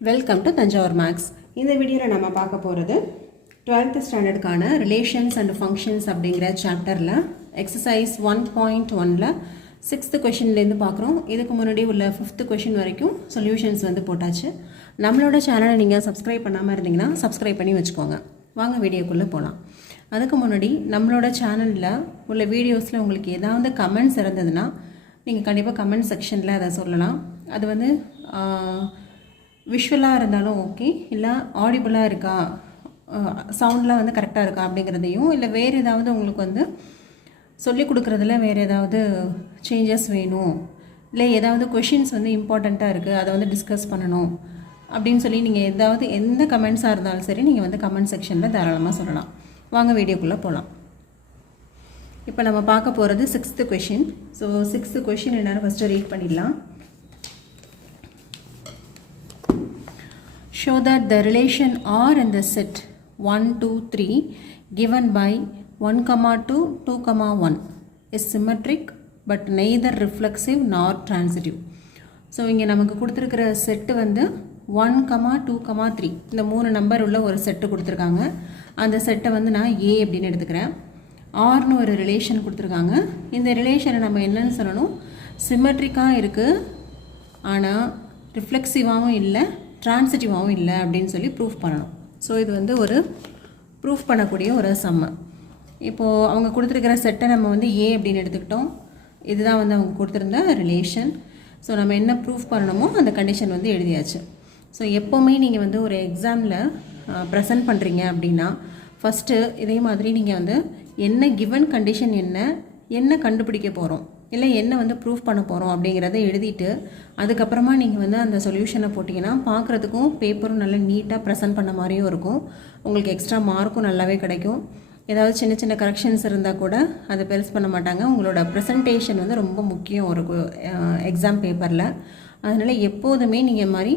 Welcome to Thanjavur maths. இந்த வீடியோவில் நம்ம பார்க்க போகிறது 12th ஸ்டாண்டர்டுக்கான ரிலேஷன்ஸ் அண்ட் ஃபங்க்ஷன்ஸ் அப்படிங்கிற சாப்டரில் எக்ஸசைஸ் 1.1ல் 6th கொஷின்லேருந்து பார்க்குறோம். இதுக்கு முன்னாடி உள்ள 5th கொஷின் வரைக்கும் சொல்யூஷன்ஸ் வந்து போட்டாச்சு. நம்மளோட சேனலை நீங்கள் சப்ஸ்கிரைப் பண்ணாமல் இருந்தீங்கன்னா சப்ஸ்கிரைப் பண்ணி வச்சுக்கோங்க. வாங்க வீடியோக்குள்ளே போகலாம். அதுக்கு முன்னாடி நம்மளோட சேனலில் உள்ள வீடியோஸில் உங்களுக்கு ஏதாவது கமெண்ட்ஸ் இருந்ததுன்னா நீங்கள் கண்டிப்பாக கமெண்ட் செக்ஷனில் அதை சொல்லலாம். அது வந்து விஷுவலாக இருந்தாலும் ஓகே, இல்லை ஆடிபிளாக இருக்கா, சவுண்டில் வந்து கரெக்டாக இருக்கா அப்படிங்கிறதையும், இல்லை வேறு ஏதாவது உங்களுக்கு வந்து சொல்லிக் கொடுக்குறதுல வேறு ஏதாவது சேஞ்சஸ் வேணும், இல்லை ஏதாவது கொஷின்ஸ் வந்து இம்பார்ட்டண்ட்டாக இருக்குது அதை வந்து டிஸ்கஸ் பண்ணணும் அப்படின்னு சொல்லி நீங்கள் ஏதாவது எந்த கமெண்ட்ஸாக இருந்தாலும் சரி நீங்கள் வந்து கமெண்ட் செக்ஷனில் தாராளமாக சொல்லலாம். வாங்க வீடியோக்குள்ளே போகலாம். இப்போ நம்ம பார்க்க போகிறது 6th question. So 6th question என்னென்னு ஃபஸ்ட்டு ரீட் பண்ணிடலாம். Show that the relation R in the set 1, 2, 3 given by 1, 2, 2, 1 is symmetric but neither reflexive nor transitive. So இங்கே நமக்கு கொடுத்துருக்கிற செட்டு வந்து 1, 2, 3 இந்த 3 நம்பர் உள்ள ஒரு செட்டு கொடுத்துருக்காங்க. அந்த செட்டை வந்து நான் A அப்படின்னு எடுத்துக்கிறேன். ஆர்னு ஒரு ரிலேஷன் கொடுத்துருக்காங்க. இந்த ரிலேஷனை நம்ம என்னன்னு சொல்லணும், சிமெட்ரிக்காக இருக்குது ஆனால் ரிஃப்ளெக்சிவாகவும் இல்லை, ட்ரான்சிட்டிவாகவும் இல்லை அப்படின்னு சொல்லி ப்ரூஃப் பண்ணணும். ஸோ இது வந்து ஒரு ப்ரூஃப் பண்ணக்கூடிய ஒரு சம்மு. இப்போது அவங்க கொடுத்துருக்கிற செட்டை நம்ம வந்து ஏ அப்படின்னு எடுத்துக்கிட்டோம். இதுதான் வந்து அவங்க கொடுத்துருந்த ரிலேஷன். ஸோ நம்ம என்ன ப்ரூஃப் பண்ணணுமோ அந்த கண்டிஷன் வந்து எழுதியாச்சு. ஸோ எப்போவுமே நீங்கள் வந்து ஒரு எக்ஸாமில் ப்ரெசென்ட் பண்ணுறீங்க அப்படின்னா ஃபஸ்ட்டு இதே மாதிரி நீங்கள் வந்து என்ன கிவன் கண்டிஷன் என்ன கண்டுபிடிக்க போகிறோம், இல்லை என்ன வந்து ப்ரூஃப் பண்ண போகிறோம் அப்படிங்கிறத எழுதிட்டு அதுக்கப்புறமா நீங்கள் வந்து அந்த சொல்யூஷனை போட்டிங்கன்னா பார்க்குறதுக்கும் பேப்பரும் நல்லா நீட்டாக ப்ரெசென்ட் பண்ண மாதிரியும் இருக்கும். உங்களுக்கு எக்ஸ்ட்ரா மார்க்கும் நல்லாவே கிடைக்கும். ஏதாவது சின்ன சின்ன கரெக்ஷன்ஸ் இருந்தால் கூட அதை பெருசு பண்ண மாட்டாங்க. உங்களோட ப்ரெசன்டேஷன் வந்து ரொம்ப முக்கியம் ஒரு எக்ஸாம் பேப்பரில். அதனால் எப்போதுமே நீங்கள் மாதிரி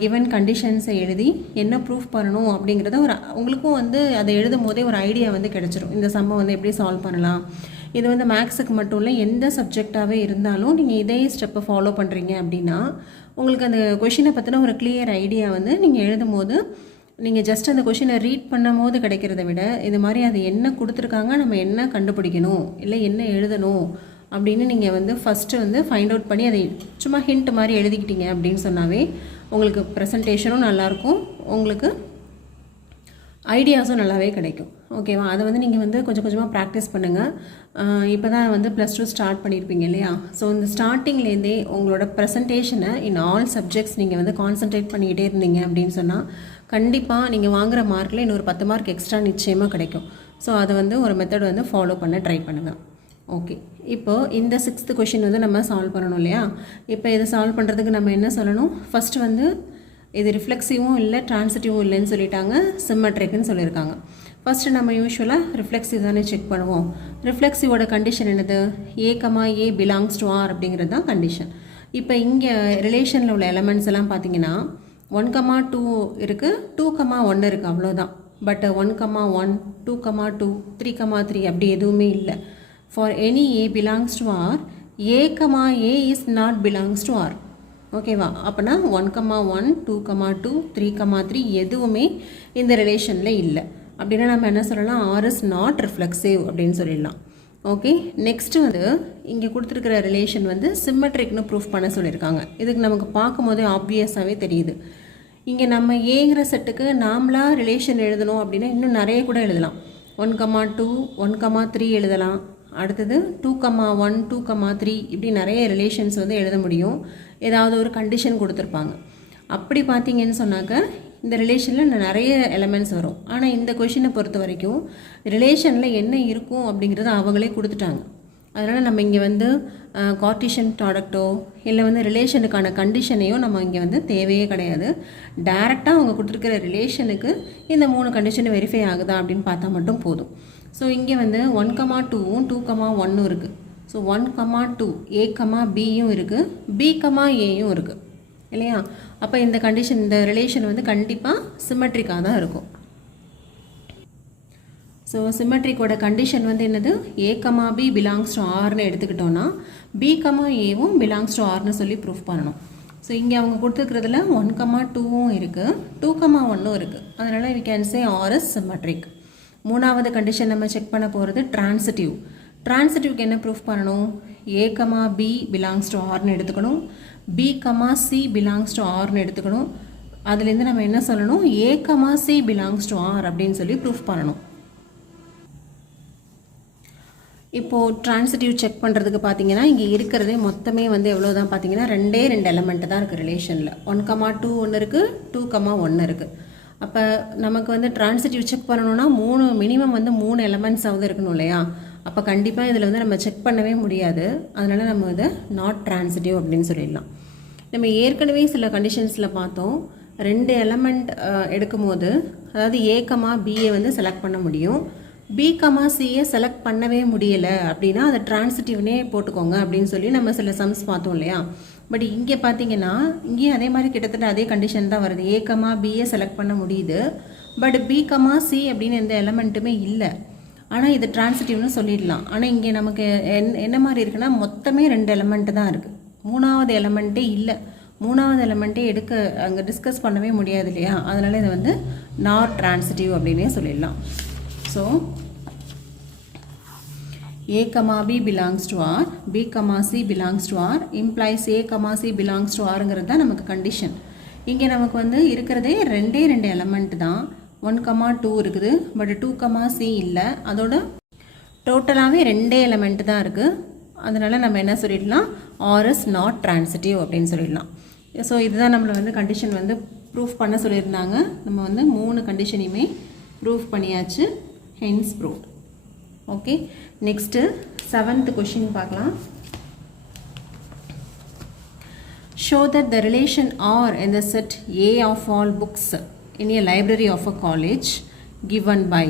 கிவன் கண்டிஷன்ஸை எழுதி என்ன ப்ரூஃப் பண்ணணும் அப்படிங்கிறத உங்களுக்கும் வந்து அதை எழுதும் போதே ஒரு ஐடியா வந்து கிடச்சிரும். இந்த சம்மை வந்து எப்படி சால்வ் பண்ணலாம். இது வந்து மேக்ஸுக்கு மட்டும் இல்லை, எந்த சப்ஜெக்டாகவே இருந்தாலும் நீங்கள் இதே ஸ்டெப்பை ஃபாலோ பண்ணுறீங்க அப்படின்னா உங்களுக்கு அந்த கொஷினை பற்றின ஒரு கிளியர் ஐடியா வந்து நீங்கள் எழுதும் போது, நீங்கள் ஜஸ்ட் அந்த கொஷினை ரீட் பண்ணும் போது கிடைக்கிறத விட இது மாதிரி அது என்ன கொடுத்துருக்காங்க, நம்ம என்ன கண்டுபிடிக்கணும், இல்லை என்ன எழுதணும் அப்படின்னு நீங்கள் வந்து ஃபஸ்ட்டு வந்து ஃபைண்ட் அவுட் பண்ணி அதை சும்மா ஹிண்ட் மாதிரி எழுதிக்கிட்டீங்க அப்படின்னு சொன்னாவே உங்களுக்கு ப்ரெசன்டேஷனும் நல்லாயிருக்கும், உங்களுக்கு ஐடியாஸும் நல்லாவே கிடைக்கும். ஓகேவா? அதை வந்து நீங்கள் வந்து கொஞ்சம் கொஞ்சமாக ப்ராக்டிஸ் பண்ணுங்கள். இப்போ தான் வந்து +2 ஸ்டார்ட் பண்ணியிருப்பீங்க இல்லையா? ஸோ இந்த ஸ்டார்டிங்லேருந்தே உங்களோட ப்ரெசன்டேஷனை இன் ஆல் சப்ஜெக்ட்ஸ் நீங்கள் வந்து கான்சன்ட்ரேட் பண்ணிக்கிட்டே இருந்தீங்க அப்படின்னு சொன்னால் கண்டிப்பாக நீங்கள் வாங்குகிற மார்க்கில் இன்னொரு 10 மார்க் எக்ஸ்ட்ரா நிச்சயமாக கிடைக்கும். ஸோ அதை வந்து ஒரு மெத்தட் வந்து ஃபாலோ பண்ண ட்ரை பண்ணுங்கள். ஓகே, இப்போது இந்த 6th கொஷின் வந்து நம்ம சால்வ் பண்ணணும் இல்லையா? இப்போ இதை சால்வ் பண்ணுறதுக்கு நம்ம என்ன சொல்லணும், ஃபஸ்ட்டு வந்து இது ரிஃப்ளெக்சிவும் இல்லை ட்ரான்சிட்டிவும் இல்லைன்னு சொல்லிட்டாங்க, சிம்மெட்ரிக்னு சொல்லியிருக்காங்க. ஃபஸ்ட்டு நம்ம யூஸ்வலாக ரிஃப்ளெக்சிவ் தானே செக் பண்ணுவோம். ரிஃப்ளெக்சிவோட கண்டிஷன் என்னது, A, பிலாங்ஸ் டு R அப்படிங்கிறது தான் கண்டிஷன். இப்போ இங்கே ரிலேஷனில் உள்ள எலமெண்ட்ஸ் எல்லாம் பார்த்தீங்கன்னா 1, 2 இருக்குது, 2, 1 இருக்குது, அவ்வளோதான். பட் 1, 1, 2, 2, 3, 3 அப்படி எதுவுமே இல்லை. For any A belongs to R, A is not belongs to R. ஓகேவா? அப்போனா 1, 1, 2, 2, 3, 3 எதுவுமே இந்த ரிலேஷனில் இல்லை. அப்படின்னா நம்ம என்ன சொல்லலாம், R இஸ் நாட் ரிஃப்ளெக்சிவ் அப்படின்னு சொல்லிடலாம். ஓகே, நெக்ஸ்ட்டு வந்து இங்கே கொடுத்துருக்கிற ரிலேஷன் வந்து சிம்மெட்ரிக்னு ப்ரூஃப் பண்ண சொல்லியிருக்காங்க. இதுக்கு நமக்கு பார்க்கும் போதே ஆப்வியஸாகவே தெரியுது. இங்கே நம்ம ஏங்கிற செட்டுக்கு நாமளாக ரிலேஷன் எழுதணும் அப்படின்னா இன்னும் நிறைய கூட எழுதலாம். 1, 2, 1, 3 எழுதலாம். அடுத்தது 2, 1, 2, 3 இப்படி நிறைய ரிலேஷன்ஸ் வந்து எழுத முடியும். ஏதாவது ஒரு கண்டிஷன் கொடுத்துருப்பாங்க. அப்படி பார்த்தீங்கன்னு சொன்னாக்க இந்த ரிலேஷனில் நிறைய எலமெண்ட்ஸ் வரும். ஆனால் இந்த கொஷினை பொறுத்த வரைக்கும் ரிலேஷனில் என்ன இருக்கும் அப்படிங்கிறத அவங்களே கொடுத்துட்டாங்க. அதனால் நம்ம இங்கே வந்து கார்ட்டீசியன் ப்ராடக்ட்டோ இல்லை வந்து ரிலேஷனுக்கான கண்டிஷனையோ நம்ம இங்கே வந்து தேவையே கிடையாது. டைரெக்டாக அவங்க கொடுத்துருக்கிற ரிலேஷனுக்கு இந்த 3 கண்டிஷன் வெரிஃபை ஆகுதா அப்படின்னு பார்த்தா மட்டும் போதும். ஸோ இங்கே வந்து 1, 2வும் 2, 1ம் இருக்குது. ஸோ 1, 2 A, Bயும் இருக்குது, B, Aயும் இருக்குது இல்லையா? அப்போ இந்த கண்டிஷன், இந்த ரிலேஷன் வந்து கண்டிப்பாக சிமெட்ரிக்காக தான் இருக்கும். ஸோ சிமெட்ரிக்கோட கண்டிஷன் வந்து என்னது, A, B பிலாங்ஸ் டு Rன்னு எடுத்துக்கிட்டோன்னா B, Aவும் பிலாங்ஸ் டு Rன்னு சொல்லி ப்ரூஃப் பண்ணணும். ஸோ இங்கே அவங்க கொடுத்துருக்கிறதுல 1,2வும் இருக்குது, 2,1ம் இருக்குது. அதனால் we can say R is symmetric. மூணாவது கண்டிஷன் நம்ம செக் பண்ண போகிறது ட்ரான்சிட்டிவ். ட்ரான்சிட்டிவ்க்கு என்ன ப்ரூஃப் பண்ணணும்? A, B belongs to Rன்னு எடுத்துக்கணும், B, C belongs to Rன்னு எடுத்துக்கணும். அதுலேருந்து நம்ம என்ன சொல்லணும்? A, C belongs to R அப்படின்னு சொல்லி ப்ரூஃப் பண்ணணும். இப்போது ட்ரான்சிட்டிவ் செக் பண்ணுறதுக்கு பார்த்தீங்கன்னா இங்கே இருக்கிறதே மொத்தமே வந்து எவ்வளோ தான் பார்த்தீங்கன்னா 2 எலமெண்ட்டு தான் இருக்குது ரிலேஷனில். 1,2 ஒன்று இருக்குது, 2,1 இருக்குது. அப்போ நமக்கு வந்து ட்ரான்சிட்டிவ் செக் பண்ணணும்னா மினிமம் வந்து 3 எலமெண்ட்ஸாவது இருக்கணும் இல்லையா? அப்போ கண்டிப்பாக இதில் வந்து நம்ம செக் பண்ணவே முடியாது. அதனால் நம்ம இதை நாட் ட்ரான்சிட்டிவ் அப்படின்னு சொல்லிடலாம். நம்ம ஏற்கனவே சில கண்டிஷன்ஸில் பார்த்தோம், 2 எலமெண்ட் எடுக்கும் போது அதாவது A, Bயை வந்து செலக்ட் பண்ண முடியும், B, Cயை செலக்ட் பண்ணவே முடியலை அப்படின்னா அதை ட்ரான்சிட்டிவ்னே போட்டுக்கோங்க அப்படின்னு சொல்லி நம்ம சில சம்ஸ் பார்த்தோம் இல்லையா? பட் இங்கே பார்த்தீங்கன்னா இங்கேயும் அதே மாதிரி கிட்டத்தட்ட அதே கண்டிஷன் தான் வருது. A, Bயை செலக்ட் பண்ண முடியுது, பட் B, C அப்படின்னு எந்த எலமெண்ட்டுமே இல்லை. ஆனால் இது ட்ரான்சிட்டிவ்னு சொல்லிடலாம். ஆனால் இங்கே நமக்கு என்ன மாதிரி இருக்குன்னா மொத்தமே 2 எலமெண்ட்டு தான் இருக்குது, 3வது எலமெண்ட்டே இல்லை. 3வது எலமெண்ட்டே அங்கே டிஸ்கஸ் பண்ணவே முடியாது இல்லையா? அதனால் இதை வந்து நாட் ட்ரான்சிட்டிவ் அப்படின்னே சொல்லிடலாம். So, A, B belongs to R, B, C belongs to R implies A, C belongs to Rங்கிறது தான் நமக்கு கண்டிஷன். இங்கே நமக்கு வந்து இருக்கிறதே 2 எலமெண்ட் தான். 1,2 இருக்குது, பட் 2, C இல்லை. அதோட டோட்டலாகவே 2 எலமெண்ட் தான் இருக்குது. அதனால் நம்ம என்ன சொல்லிடலாம்? R is not transitive அப்படின்னு சொல்லிடலாம். ஸோ இதுதான் நம்மளை வந்து கண்டிஷன் வந்து ப்ரூஃப் பண்ண சொல்லியிருந்தாங்க. நம்ம வந்து 3 கண்டிஷனையுமே ப்ரூஃப் பண்ணியாச்சு. Hence proved. Okay, next 7th question பார்க்கலாம். Show that the relation R in the set A of all books in a library of a college given by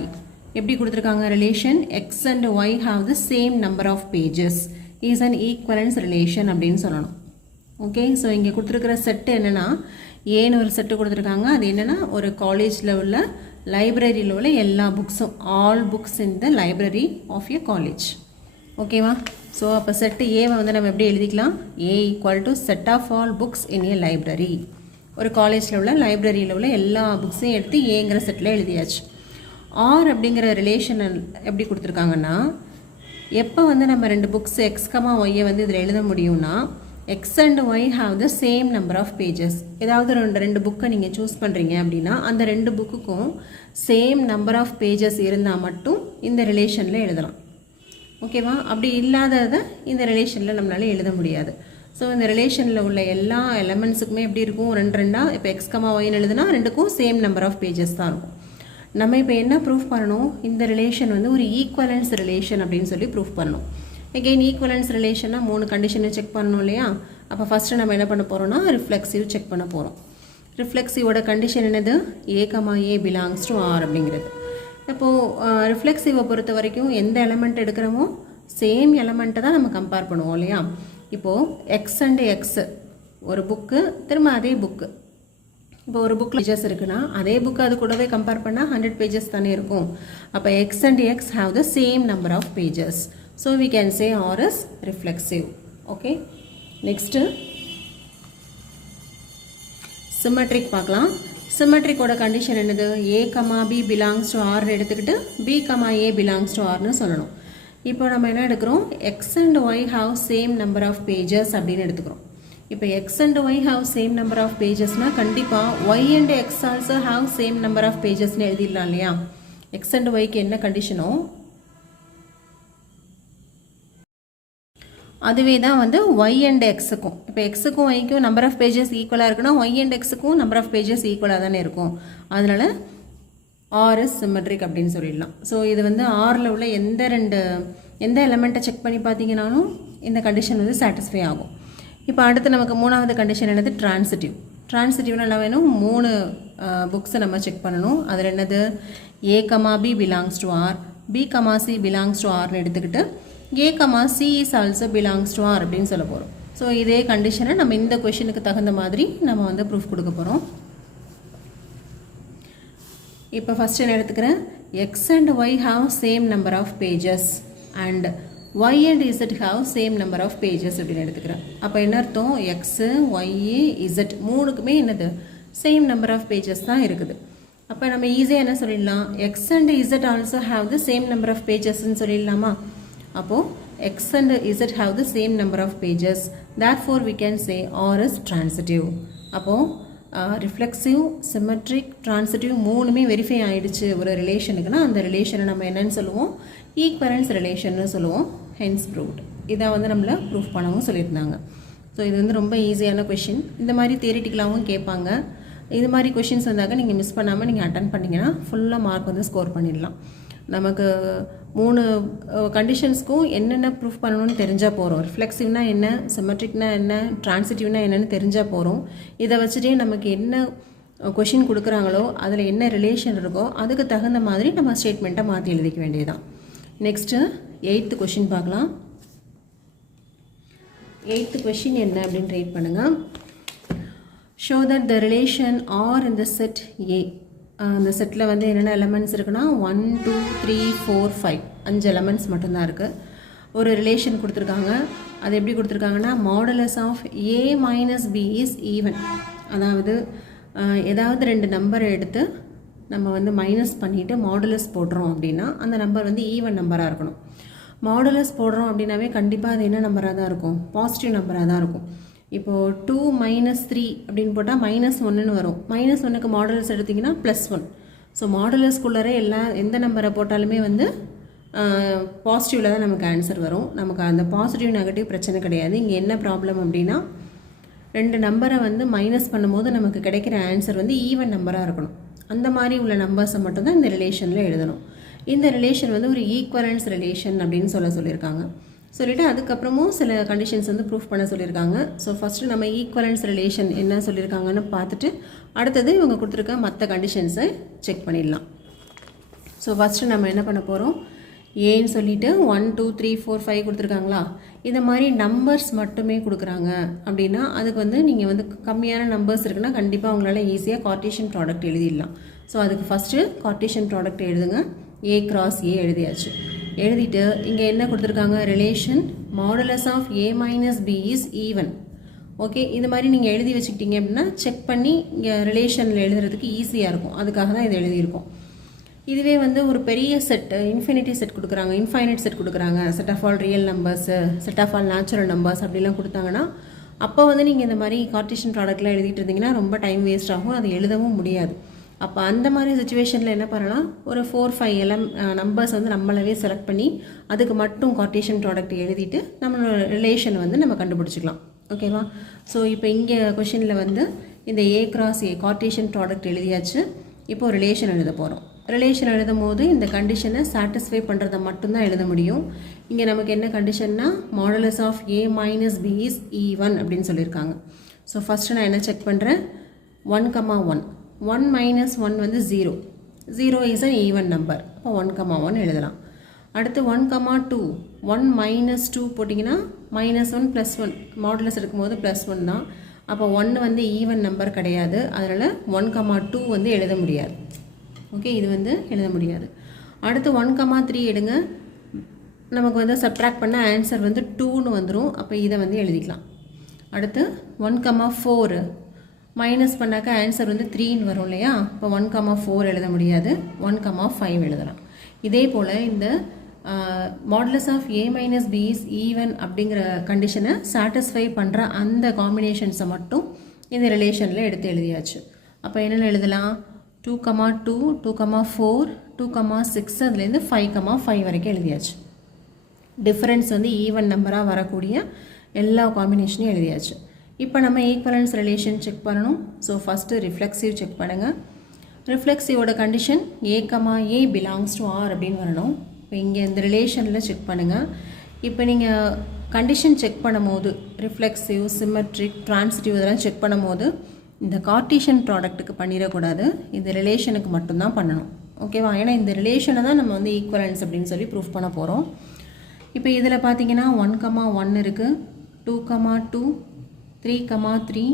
எப்படி கொடுத்துருக்காங்க? relation X and Y have the same number of pages is an equivalence relation அப்படின்னு சொல்லணும். Okay, so இங்கே கொடுத்துருக்கிற set என்னென்னா ஏன்னு ஒரு set கொடுத்துருக்காங்க. அது என்னென்னா ஒரு காலேஜில் உள்ள லைப்ரரியில் உள்ள எல்லா புக்ஸும், all books in the library of a college. ஓகேவா? ஸோ அப்போ செட்டு ஏவை வந்து நம்ம எப்படி எழுதிக்கலாம்? A = set of all books in a library. ஒரு காலேஜில் உள்ள லைப்ரரியில் உள்ள எல்லா புக்ஸையும் எடுத்து ஏங்கிற செட்டில் எழுதியாச்சு. ஆர் அப்படிங்கிற ரிலேஷன் எப்படி கொடுத்துருக்காங்கன்னா, எப்போ வந்து நம்ம 2 புக்ஸ் X, Yயை வந்து இதில் எழுத முடியும்னா X and Y have the same number of pages. ஏதாவது 2 புக்கை நீங்கள் சூஸ் பண்ணுறீங்க அப்படின்னா அந்த 2 புக்குக்கும் சேம் நம்பர் ஆஃப் பேஜஸ் இருந்தால் மட்டும் இந்த ரிலேஷனில் எழுதலாம். ஓகேவா? அப்படி இல்லாததை இந்த ரிலேஷனில் நம்மளால எழுத முடியாது. ஸோ இந்த ரிலேஷனில் உள்ள எல்லா எலமெண்ட்ஸுக்குமே எப்படி இருக்கும்? 2 இப்போ X, Yன்னு எழுதுனா 2க்கும் சேம் நம்பர் ஆஃப் பேஜஸ் தான் இருக்கும். நம்ம இப்போ என்ன ப்ரூஃப் பண்ணணும்? இந்த ரிலேஷன் வந்து ஒரு ஈக்குவலன்ஸ் ரிலேஷன் அப்படின்னு சொல்லி ப்ரூஃப் பண்ணணும். again ஈக்குவலன்ஸ் ரிலேஷன்னா 3 கண்டிஷனை செக் பண்ணணும் இல்லையா? அப்போ ஃபஸ்ட்டு நம்ம என்ன பண்ண போகிறோம்னா ரிஃப்ளெக்சிவ் செக் பண்ண போகிறோம். ரிஃப்ளெக்சிவோட கண்டிஷன் என்னது? A, A belongs to R அப்படிங்கிறது. இப்போது ரிஃப்ளெக்சிவை பொறுத்த வரைக்கும் எந்த எலமெண்ட் எடுக்கிறோமோ சேம் எலமெண்ட்டை தான் நம்ம கம்பேர் பண்ணுவோம் இல்லையா? இப்போது X and X ஒரு புக்கு, திரும்ப அதே புக்கு. இப்போ ஒரு புக்கில் பேஜஸ் இருக்குன்னா அதே புக்கு அது கூடவே கம்பேர் பண்ணால் 100 பேஜஸ் தானே இருக்கும். அப்போ X and X have the same number of pages. So we can say R is reflexive. Okay. Next symmetric பார்க்கலாம். symmetric ஓட கண்டிஷன் என்னது? A, B belongs to R எடுத்துக்கிட்டு B, A belongs to R னு சொல்லணும். இப்போ நம்ம என்ன எடுக்கிறோம்? X and Y have same number of pages அப்படின்னு எடுத்துக்கிறோம். இப்போ X and Y have same number of pagesனா கண்டிப்பாக Y and X also have same number of pagesனு எழுதிடலாம் இல்லையா? X and Yக்கு என்ன கண்டிஷனோ அதுவே தான் வந்து Y and Xக்கும். இப்போ Xக்கும் Yக்கும் நம்பர் ஆஃப் பேஜஸ் ஈக்குவலாக இருக்குன்னா Y and Xக்கும் நம்பர் ஆஃப் பேஜஸ் ஈக்குவலாக தானே இருக்கும். அதனால் R is symmetric அப்படின்னு சொல்லிடலாம். ஸோ இது வந்து Rல உள்ள எந்த எலமெண்ட்டை செக் பண்ணி பார்த்தீங்கன்னாலும் இந்த கண்டிஷன் வந்து சாட்டிஸ்ஃபை ஆகும். இப்போ அடுத்து நமக்கு 3வது கண்டிஷன் என்னது? ட்ரான்சிட்டிவ். ட்ரான்சிட்டிவ்னா என்ன வேணும்? 3 புக்ஸை நம்ம செக் பண்ணணும். அதில் என்னது? A, B belongs to R, B, C belongs to Rன்னு எடுத்துக்கிட்டு A, C is also belongs to R அப்படின்னு சொல்ல போகிறோம். ஸோ இதே கண்டிஷனை நம்ம இந்த கொஷனுக்கு தகுந்த மாதிரி நம்ம வந்து ப்ரூஃப் கொடுக்க போகிறோம். இப்போ ஃபஸ்ட் என்ன எடுத்துக்கிறேன்? X and Y have same number of pages and y and z have same number of pages அப்படின்னு எடுத்துக்கிறேன். அப்போ என்ன அர்த்தம், x, y, z மூணுக்குமே என்னது சேம் நம்பர் ஆஃப் பேஜஸ் தான் இருக்குது. அப்போ நம்ம ஈஸியாக என்ன சொல்லிடலாம், x and z also have the same number of pagesன்னு சொல்லிடலாமா. அப்போது x and z have the same number of pages, therefore we can say r is transitive. அப்போது ரிஃப்ளெக்சிவ், சிமெட்ரிக், ட்ரான்சிட்டிவ் மூணுமே வெரிஃபை ஆகிடுச்சு ஒரு ரிலேஷனுக்குன்னா அந்த ரிலேஷனை நம்ம என்னன்னு சொல்லுவோம், ஈக்குவலன்ஸ் ரிலேஷன்னு சொல்லுவோம். Hence proved. இதை வந்து நம்மளை ப்ரூஃப் பண்ணவும் சொல்லியிருந்தாங்க. ஸோ இது வந்து ரொம்ப ஈஸியான கொஷின். இந்த மாதிரி தியரிட்டிக்கலாகவும் கேட்பாங்க. இது மாதிரி கொஷின்ஸ் வந்தாக்க நீங்கள் மிஸ் பண்ணாமல் நீங்கள் அட்டன் பண்ணிங்கன்னா ஃபுல்லாக மார்க் வந்து ஸ்கோர் பண்ணிடலாம். நமக்கு 3 கண்டிஷன்ஸ்க்கும் என்னென்ன ப்ரூஃப் பண்ணணும்னு தெரிஞ்சால் போகிறோம். ரிஃப்ளெக்சிவ்னா என்ன, சிமெட்ரிக்னா என்ன, ட்ரான்சிட்டிவ்னா என்னென்னு தெரிஞ்சால் போகிறோம். இதை வச்சுட்டே நமக்கு என்ன கொஷின் கொடுக்குறாங்களோ அதில் என்ன ரிலேஷன் இருக்கோ அதுக்கு தகுந்த மாதிரி நம்ம ஸ்டேட்மெண்ட்டை மாற்றி எழுதிக்க வேண்டியதுதான். நெக்ஸ்ட்டு 8th கொஷின் பார்க்கலாம். 8th கொஷின் என்ன அப்படின்னு ரைட் பண்ணுங்கள். Show that the relation are in the set A. அந்த செட்டில் வந்து என்னென்ன எலமெண்ட்ஸ் இருக்குன்னா 1, 2, 3, 4, 5 5 எலமெண்ட்ஸ் மட்டும்தான் இருக்குது. ஒரு ரிலேஷன் கொடுத்துருக்காங்க. அது எப்படி கொடுத்துருக்காங்கன்னா modulus of A minus B is even. அதாவது ஏதாவது 2 நம்பரை எடுத்து நம்ம வந்து மைனஸ் பண்ணிவிட்டு மாடுலஸ் போடுறோம் அப்படின்னா அந்த நம்பர் வந்து ஈவன் நம்பராக இருக்கணும். மாடுலஸ் போடுறோம் அப்படின்னாவே கண்டிப்பாக அது என்ன நம்பராக தான் இருக்கும், பாசிட்டிவ் நம்பராக தான் இருக்கும். இப்போது 2 - 3 அப்படின்னு போட்டால் -1ன்னு வரும். -1க்கு மாடுலஸ் எடுத்திங்கன்னா +1. ஸோ மாடுலஸ்குள்ளே எந்த நம்பரை போட்டாலுமே வந்து பாசிட்டிவில் தான் நமக்கு ஆன்சர் வரும். நமக்கு அந்த பாசிட்டிவ் நெகட்டிவ் பிரச்சனை கிடையாது. இங்கே என்ன ப்ராப்ளம் அப்படின்னா 2 நம்பரை வந்து மைனஸ் பண்ணும்போது நமக்கு கிடைக்கிற ஆன்சர் வந்து ஈவன் நம்பராக இருக்கணும். அந்த மாதிரி உள்ள நம்பர்ஸை மட்டும்தான் இந்த ரிலேஷனில் எழுதணும். இந்த ரிலேஷன் வந்து ஒரு ஈக்குவலன்ஸ் ரிலேஷன் அப்படின்னு சொல்லியிருக்காங்க. சொல்லிவிட்டு அதுக்கப்புறமும் சில கண்டிஷன்ஸ் வந்து ப்ரூஃப் பண்ண சொல்லியிருக்காங்க. ஸோ ஃபஸ்ட்டு நம்ம ஈக்குவலன்ஸ் ரிலேஷன் என்ன சொல்லியிருக்காங்கன்னு பார்த்துட்டு அடுத்தது இவங்க கொடுத்துருக்க மற்ற கண்டிஷன்ஸை செக் பண்ணிடலாம். ஸோ ஃபஸ்ட்டு நம்ம என்ன பண்ண போகிறோம், ஏன்னு சொல்லிவிட்டு 1, 2, 3, 4, 5 கொடுத்துருக்காங்களா. இதை மாதிரி நம்பர்ஸ் மட்டுமே கொடுக்குறாங்க அப்படின்னா அதுக்கு வந்து நீங்கள் வந்து கம்மியான நம்பர்ஸ் இருக்குன்னா கண்டிப்பாக உங்களால் ஈஸியாக கார்ட்டீசியன் ப்ராடக்ட் எழுதிடலாம். ஸோ அதுக்கு ஃபஸ்ட்டு கார்ட்டீசியன் ப்ராடக்ட் எழுதுங்க. A cross A எழுதியாச்சு. எழுதிட்டு இங்கே என்ன கொடுத்துருக்காங்க, relation modulus of A minus B is even. Okay, இது மாதிரி நீங்கள் எழுதி வச்சுக்கிட்டீங்க அப்படின்னா செக் பண்ணி இங்கே ரிலேஷனில் எழுதுறதுக்கு ஈஸியாக இருக்கும். அதுக்காக தான் இது எழுதியிருக்கோம். இதுவே வந்து ஒரு பெரிய செட், இன்ஃபினிட்டி செட் கொடுக்குறாங்க, இன்ஃபைனைட் செட் கொடுக்குறாங்க, set of all real numbers, set of all natural numbers அப்படிலாம் கொடுத்தாங்கன்னா அப்போ வந்து நீங்கள் இந்த மாதிரி கார்ட்டீசியன் ப்ராடக்ட்லாம் எழுதிட்டு இருந்தீங்கன்னா ரொம்ப டைம் வேஸ்ட் ஆகும், அது எழுதவும் முடியாது. அப்போ அந்த மாதிரி சுச்சுவேஷனில் என்ன பண்ணலாம், ஒரு 4-5 நம்பர்ஸ் வந்து நம்மளவே செலக்ட் பண்ணி அதுக்கு மட்டும் கார்ட்டீசியன் ப்ராடக்ட் எழுதிட்டு நம்மளோட ரிலேஷன் வந்து நம்ம கண்டுபிடிச்சிக்கலாம். ஓகேவா. ஸோ இப்போ இங்கே கொஷினில் வந்து இந்த A cross A Cartesian product எழுதியாச்சு. இப்போது ரிலேஷன் எழுத போகிறோம். ரிலேஷன் எழுதும் போது இந்த கண்டிஷனை சாட்டிஸ்ஃபை பண்ணுறதை மட்டும்தான் எழுத முடியும். இங்கே நமக்கு என்ன கண்டிஷன்னா modulus of A minus B is even அப்படின்னு சொல்லியிருக்காங்க. ஸோ ஃபஸ்ட்டு நான் என்ன செக் பண்ணுறேன், 1, 1 minus 1 வந்து 0. 0 is an even number. அப்போ 1, 1 எழுதலாம். அடுத்து 1, 2. 1 minus 2 போட்டிங்கன்னா -1 +1 மாடுலஸ் எடுக்கும்போது +1 தான். அப்போ 1 வந்து ஈவன் நம்பர் கிடையாது. அதனால் 1, 2 வந்து எழுத முடியாது. ஓகே, இது வந்து எழுத முடியாது. அடுத்து 1, 3 எடுங்க. நமக்கு வந்து சப்ட்ராக்ட் பண்ண ஆன்சர் வந்து 2ன்னு வந்துடும். அப்போ இதை வந்து எழுதிக்கலாம். அடுத்து 1, 4 மைனஸ் பண்ணாக்க ஆன்சர் வந்து 3ன்னு வரும் இல்லையா. இப்போ 1, 4 எழுத முடியாது. 1, 5 எழுதலாம். இதே போல் இந்த modulus of A minus B is even அப்படிங்கிற கண்டிஷனை சாட்டிஸ்ஃபை பண்ணுற அந்த காம்பினேஷன்ஸை மட்டும் இந்த ரிலேஷனில் எடுத்து எழுதியாச்சு. அப்போ என்னென்ன எழுதலாம், 2, 2, 2, 4, 2, 6 அதுலேருந்து 5, 5 வரைக்கும் எழுதியாச்சு. டிஃப்ரென்ஸ் வந்து ஈவன் நம்பராக வரக்கூடிய எல்லா காம்பினேஷனையும் எழுதியாச்சு. இப்போ நம்ம ஈக்குவலன்ஸ் ரிலேஷன் செக் பண்ணணும். ஸோ ஃபஸ்ட்டு ரிஃப்ளெக்சிவ் செக் பண்ணுங்கள். ரிஃப்ளெக்சிவோட condition A, A belongs to R அப்படின்னு வரணும். இப்போ இங்கே இந்த ரிலேஷனில் செக் பண்ணுங்கள். இப்போ நீங்கள் கண்டிஷன் செக் பண்ணும் போது ரிஃப்ளெக்சிவ், சிமெட்ரிக், ட்ரான்சிட்டிவ் இதெல்லாம் செக் பண்ணும் போது இந்த கார்ட்டீசியன் ப்ராடக்ட்டுக்கு பண்ணிடக்கூடாது. இந்த ரிலேஷனுக்கு மட்டும்தான் பண்ணணும். ஓகேவா. ஏன்னா இந்த ரிலேஷனை தான் நம்ம வந்து ஈக்குவலன்ஸ் அப்படின்னு சொல்லி ப்ரூஃப் பண்ண போகிறோம். இப்போ இதில் பார்த்தீங்கன்னா 1, 1 இருக்குது, 2, 2, 3, 3,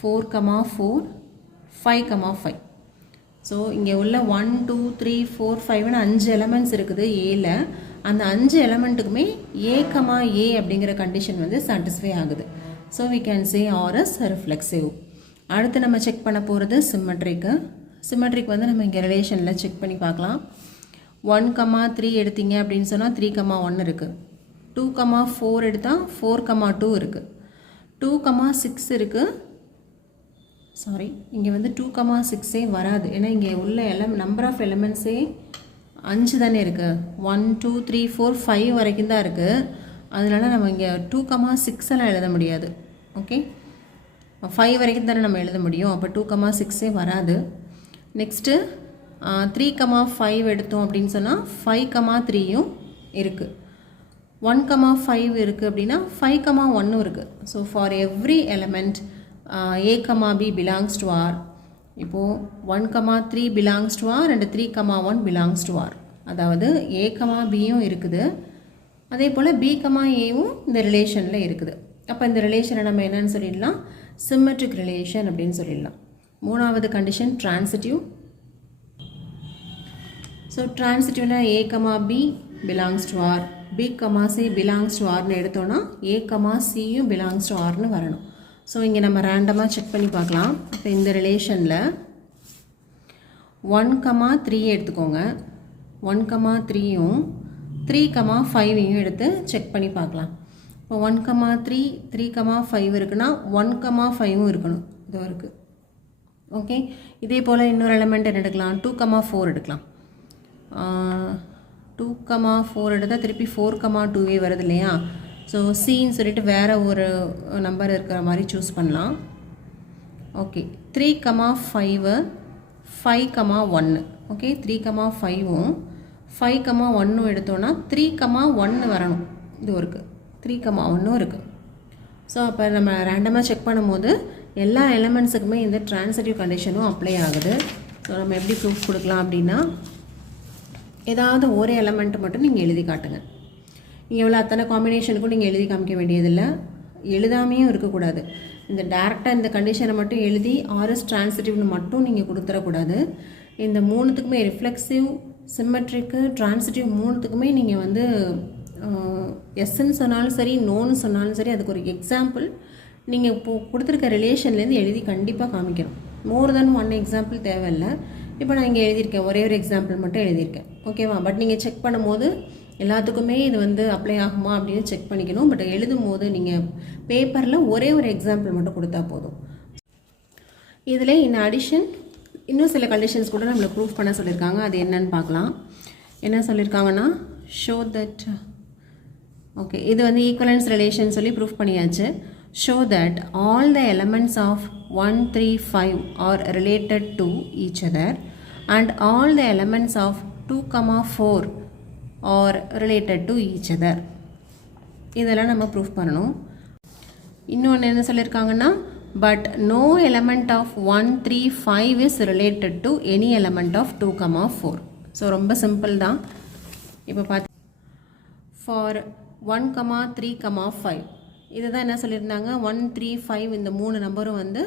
4, 4, 5, 5. ஸோ இங்கே உள்ள 1 2 3 4 5ன்னு 5 எலமெண்ட்ஸ் இருக்குது ஏல. அந்த 5 எலமெண்ட்டுக்குமே A, A அப்படிங்கிற கண்டிஷன் வந்து சாட்டிஸ்ஃபை ஆகுது. So we can say R is reflexive. அடுத்து நம்ம செக் பண்ண போகிறது சிம்மெட்ரிக்கு. சிம்மெட்ரிக் வந்து நம்ம இங்கே ரிலேஷனில் செக் பண்ணி பார்க்கலாம். 1, 3 எடுத்தீங்க அப்படின்னு சொன்னால் 3, 1 இருக்குது. 2, 4 எடுத்தால் 4, 2 இருக்குது. 2, 6 இருக்குது. சாரி, இங்கே வந்து 2, 6 வராது. ஏன்னா இங்கே உள்ள நம்பர் ஆஃப் எலமெண்ட்ஸே 5 தானே இருக்குது. 1 2 3 4 5 வரைக்கும் தான் இருக்குது. அதனால நம்ம இங்கே 2, 6 எல்லாம் எழுத முடியாது. ஓகே, 5 வரைக்கும் தானே நம்ம எழுத முடியும். அப்போ 2, 6 வராது. நெக்ஸ்ட்டு 3, 5 எடுத்தோம் அப்படின்னு சொன்னால் 5, 3யும் இருக்குது. 1, 5 இருக்குது அப்படின்னா 5, 1 இருக்குது. So for every element A, B belongs to R. இப்போது 1, 3 belongs to R and 3, 1 belongs to R. அதாவது A, Bயும் இருக்குது. அதே போல் B, Aவும் இந்த ரிலேஷனில் இருக்குது. அப்போ இந்த ரிலேஷனை நம்ம என்னன்னு சொல்லிடலாம், சிம்மெட்ரிக் ரிலேஷன் அப்படின்னு சொல்லிடலாம். மூணாவது கண்டிஷன் டிரான்சிட்டிவ். ஸோ டிரான்சிட்டிவ்னா A, B belongs to R, B, C belongs to Rன்னு எடுத்தோன்னா A, Cயும் belongs to Rன்னு வரணும். ஸோ இங்கே நம்ம ரேண்டமாக செக் பண்ணி பார்க்கலாம். இப்போ இந்த ரிலேஷனில் 1, 3 எடுத்துக்கோங்க. 1, 3யும் 3, 5யும் எடுத்து செக் பண்ணி பார்க்கலாம். இப்போ 1, 3, 3, 5 இருக்குன்னா 1, 5யும் இருக்கணும். இதோ இருக்குது. ஓகே, இதே போல் இன்னொரு எலமெண்ட் என்ன எடுக்கலாம், 2, 4 எடுக்கலாம். 2, 4 எடுத்தால் திருப்பி 4, 2 வருது இல்லையா. ஸோ சின்னு சொல்லிட்டு வேறு ஒரு நம்பர் இருக்கிற மாதிரி சூஸ் பண்ணலாம். ஓகே, 3, 5 5, 1. ஓகே, 3, 5வும் 5, 1ம் எடுத்தோன்னா 3, 1 வரணும். இது இருக்குது, 3, 1ம் இருக்குது. ஸோ அப்போ நம்ம ரேண்டமாக செக் பண்ணும்போது எல்லா எலமெண்ட்ஸுக்குமே இந்த டிரான்சிட்டிவ் கண்டிஷனும் அப்ளை ஆகுது. ஸோ நம்ம எப்படி ப்ரூஃப் கொடுக்கலாம் அப்படின்னா, ஏதாவது ஒரு எலமெண்ட் மட்டும் நீங்கள் எழுதி காட்டுங்க. இங்கே உள்ள அத்தனை காம்பினேஷனுக்கும் நீங்கள் எழுதி காமிக்க வேண்டியதில்லை, எழுதாமையும் இருக்கக்கூடாது. இந்த டேரெக்டாக இந்த கண்டிஷனை மட்டும் எழுதி ஆர்எஸ் டிரான்சிட்டிவ்னு மட்டும் நீங்கள் கொடுத்துடக்கூடாது. இந்த மூணுத்துக்குமே ரிஃப்ளெக்சிவ், சிம்மெட்ரிக்கு, டிரான்சிட்டிவ் மூணுத்துக்குமே நீங்கள் வந்து எஸ்ன்னு சொன்னாலும் சரி, நோன்னு சொன்னாலும் சரி, அதுக்கு ஒரு எக்ஸாம்பிள் நீங்கள் இப்போது கொடுத்துருக்க ரிலேஷன்லேருந்து எழுதி கண்டிப்பாக காமிக்கணும். மோர் தென் 1 எக்ஸாம்பிள் தேவையில்லை. இப்போ நான் இங்கே எழுதியிருக்கேன், ஒரே ஒரு எக்ஸாம்பிள் மட்டும் எழுதியிருக்கேன். ஓகேவா? பட் நீங்கள் செக் பண்ணும்போது எல்லாத்துக்குமே இது வந்து அப்ளை ஆகுமா அப்படின்னு செக் பண்ணிக்கணும். பட் எழுதும் போது நீங்கள் பேப்பரில் ஒரே ஒரு எக்ஸாம்பிள் மட்டும் கொடுத்தா போதும். இதில் இன் அடிஷன் இன்னும் சில கண்டிஷன்ஸ் கூட நம்மளை ப்ரூஃப் பண்ண சொல்லியிருக்காங்க. அது என்னன்னு பார்க்கலாம். என்ன சொல்லியிருக்காங்கன்னா, ஷோ தட், ஓகே, இது வந்து ஈக்குவலன்ஸ் ரிலேஷன் சொல்லி ப்ரூஃப் பண்ணியாச்சு. Show that all the elements of 1, 3, 5 are related to each other and all the elements of 2, 4 are related to each other. இதெல்லாம் நம்ம ப்ரூஃப் பண்ணணும். இன்னொன்று என்ன சொல்லியிருக்காங்கன்னா, but no element of 1, 3, 5 is related to any element of 2, 4. So ரொம்ப simple தான். இப்போ பார்த்து ஃபார் 1, 3, 5 இதுதான் என்ன சொல்லியிருந்தாங்க, 1, 3, 5 இந்த 3 நம்பரும் வந்து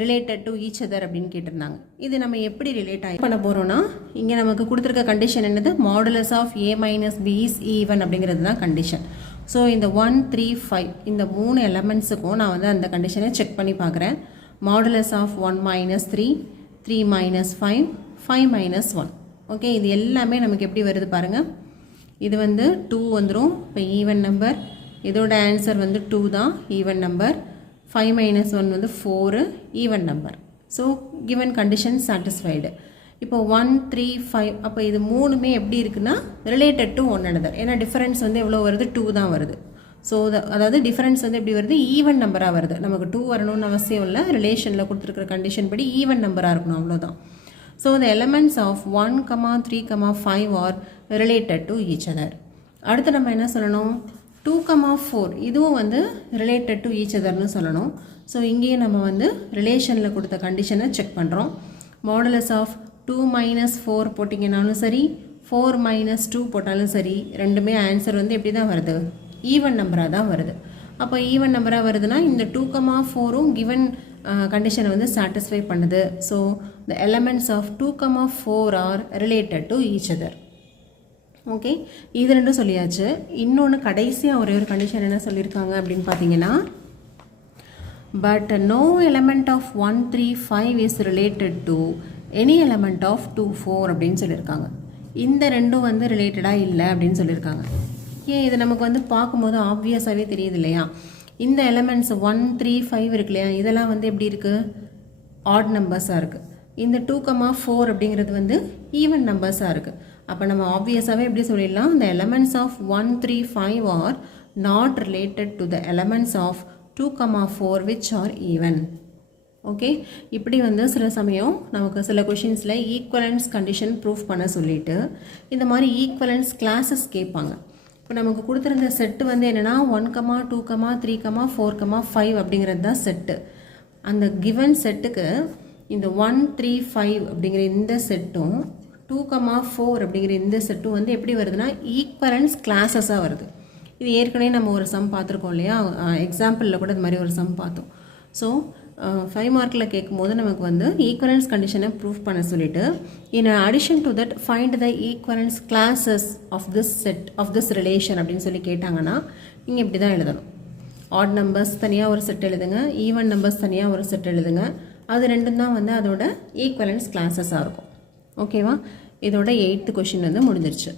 ரிலேட்டட் டு ஈச் அதர் அப்படின்னு கேட்டிருந்தாங்க. இது நம்ம எப்படி ரிலேட் ஆகி பண்ண போகிறோன்னா, இங்கே நமக்கு கொடுத்துருக்க கண்டிஷன் என்னது, modulus of A minus B is even அப்படிங்கிறது தான் கண்டிஷன். ஸோ இந்த 1, 3, 5 இந்த 3 எலமெண்ட்ஸுக்கும் நான் வந்து அந்த கண்டிஷனை செக் பண்ணி பார்க்குறேன். Modulus of 1 minus 3, 3 minus 5, 5 minus 1. Okay, இது எல்லாமே நமக்கு எப்படி வருது பாருங்கள். இது வந்து 2 வந்துடும். இப்போ ஈவன் நம்பர், இதோட ஆன்சர் வந்து 2 தான் ஈவன் நம்பர். 5 minus 1 வந்து 4 even number. So given condition satisfied. இப்போ 1, 3, 5 அப்போ இது மூணுமே எப்படி இருக்குன்னா ரிலேட்டட் டு ஒன் another. ஏன்னா டிஃபரன்ஸ் வந்து எவ்வளோ வருது, 2 தான் வருது. ஸோ அதாவது டிஃபரன்ஸ் வந்து எப்படி வருது, ஈவன் நம்பராக வருது. நமக்கு 2 வரணும்னு அவசியம் இல்லை, ரிலேஷனில் கொடுத்துருக்குற கண்டிஷன் படி ஈவன் நம்பராக இருக்கணும், அவ்வளோதான். So the elements of 1, 3, 5 are related to each other. அடுத்து நம்ம என்ன சொல்லணும், 2, 4 இதுவும் வந்து ரிலேட்டட் டு ஈச் அதர்னு சொல்லணும். ஸோ இங்கேயும் நம்ம வந்து ரிலேஷனில் கொடுத்த கண்டிஷனை செக் பண்ணுறோம். மாடுலஸ் ஆஃப் 2 minus 4 போட்டிங்கனாலும் சரி, 4 minus 2 போட்டாலும் சரி, ரெண்டுமே ஆன்சர் வந்து எப்படி தான் வருது, ஈவன் நம்பராக தான் வருது. அப்போ ஈவன் நம்பராக வருதுன்னா இந்த 2, 4ம் கிவன் கண்டிஷனை வந்து சாட்டிஸ்ஃபை பண்ணுது. So the elements of 2,4 are related to each other. Okay, இது ரெண்டும் சொல்லியாச்சு. இன்னொன்று கடைசியாக ஒரே ஒரு கண்டிஷன் என்ன சொல்லியிருக்காங்க அப்படின்னு பார்த்தீங்கன்னா, but no element of 1, 3, 5 is related to any element of 2, 4 அப்படின்னு சொல்லியிருக்காங்க. இந்த ரெண்டும் வந்து ரிலேட்டடாக இல்லை அப்படின்னு சொல்லியிருக்காங்க. ஏன் இது நமக்கு வந்து பார்க்கும்போது ஆப்வியஸாகவே தெரியுது இல்லையா? இந்த எலமெண்ட்ஸ் 1, 3, 5 இருக்கு இல்லையா, இதெல்லாம் வந்து எப்படி இருக்குது? ஆட் நம்பர்ஸாக இருக்குது. இந்த 2,4 அப்படிங்கிறது வந்து ஈவன் நம்பர்ஸாக இருக்குது. அப்போ நம்ம ஆப்வியஸாகவே எப்படி சொல்லிடலாம்? the elements of 1, 3, 5 are not related to the elements of 2,4 which are even. Okay, இப்படி வந்து சில சமயம் நமக்கு சில கொஷின்ஸில் ஈக்குவலன்ஸ் கண்டிஷன் ப்ரூஃப் பண்ண சொல்லிவிட்டு இந்த மாதிரி ஈக்குவலன்ஸ் கிளாஸஸ் கேட்பாங்க. இப்போ நமக்கு கொடுத்துருந்த செட்டு வந்து என்னென்னா 1, 2, 3, 4, 5 அப்படிங்கிறது தான் செட்டு. அந்த கிவன் செட்டுக்கு இந்த 1, 3, 5 அப்படிங்கிற இந்த செட்டும் 2,4 அப்படிங்கிற இந்த செட்டும் வந்து எப்படி வருதுன்னா ஈக்குவலன்ஸ் கிளாஸஸாக வருது. இது ஏற்கனவே நம்ம ஒரு சம் பார்த்துருக்கோம் இல்லையா? எக்ஸாம்பிளில் கூட இது மாதிரி ஒரு சம் பார்த்தோம். ஸோ 5 மார்க்கில் கேட்கும்போது நமக்கு வந்து ஈக்குவலன்ஸ் கண்டிஷனை ப்ரூஃப் பண்ண சொல்லிவிட்டு in addition to that find the equivalence classes of this set of this relation அப்படின்னு சொல்லி கேட்டாங்கன்னா நீங்கள் இப்படி தான் எழுதணும். ஆட் நம்பர்ஸ் தனியாக ஒரு செட் எழுதுங்க, ஈவன் நம்பர்ஸ் தனியாக ஒரு செட் எழுதுங்க. அது ரெண்டும் தான் வந்து அதோட ஈக்குவலன்ஸ் கிளாஸஸாக இருக்கும். ஓகேவா? இதோட 8th கொஷின் வந்து முடிஞ்சிருச்சு.